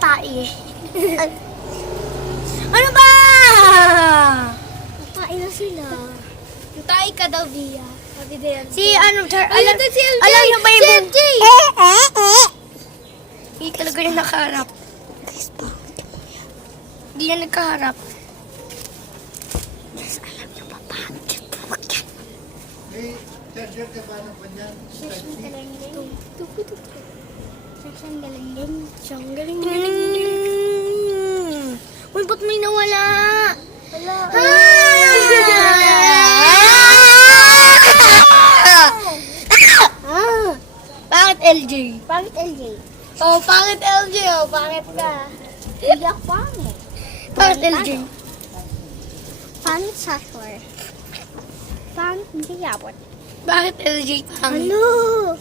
tae. Ano ba? Tae na sila. Tae ka daw, Via. Si ano, Alam niyo ba yung Si MJ! Hindi talaga niya nakaharap. Hindi niya nagkaharap. Yes, alam niyo pa paano cute po wag yan. May charger ka ba ng kanyan? Siyang galing. Uy, ba't may nawala? Wala. Bakit LJ? Pangit LJ. Oh, bakit LJ? Oh, bakit ka? Hindi ako pangit. Bakit LJ? Pangit Sashwar. Pangit hindi yapot. Bakit LJ pangit? Ano?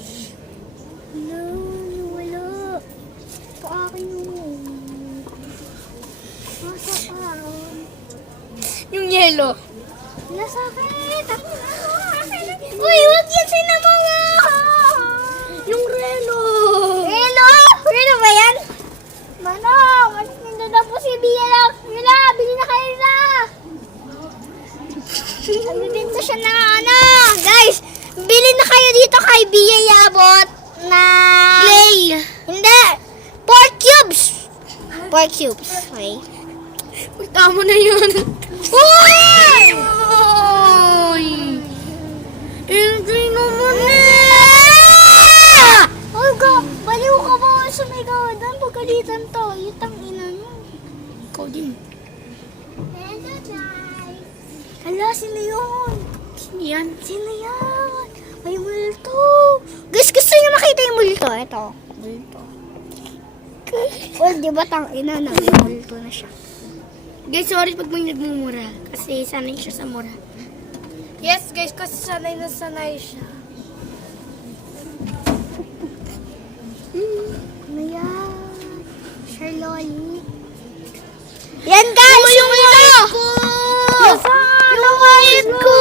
Ano? Wala. Ito akin yun. Nasa ka? Yung yellow. Nasa akin. Uy, wag yan sinamanga. Yung relo. Relo? Relo ba yan? Manong, mas nindo na po si Bia lang. Mila, bili na kayo na. Nagbibinta siya na ano. Guys, bili na kayo dito kay Bia Yabot na... Play. Hindi. 4 cubes. 4 cubes. Okay. Uy, tama na yun. Uy! Uy! LJ naman Uy, ka. Baliw ka ba sa may gawadan? Pagkalitan to. Itang ina mo. Ikaw din. Hello, guys. Hala, sino yun? Sino yan? Sino yan? May multo. Guys, gusto niyo makita yung multo? Ito. Multo. Well, di ba tang ina na may multo na siya? Guys, sorry pag may nagmumura. Kasi sanay siya sa mura. Yes, guys, kasi sanay na sanay siya. Ano yan? Charlotte. Yan guys! Yung multo! Yung multo!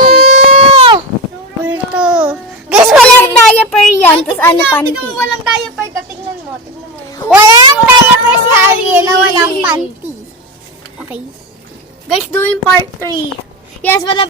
Multo. Guys, walang diaper yan. Tapos ano, panty. Tingnan mo, walang diaper. Tingnan mo. Walang diaper si Ariel na walang panty. Okay. Guys, doing part 3. Yes, walang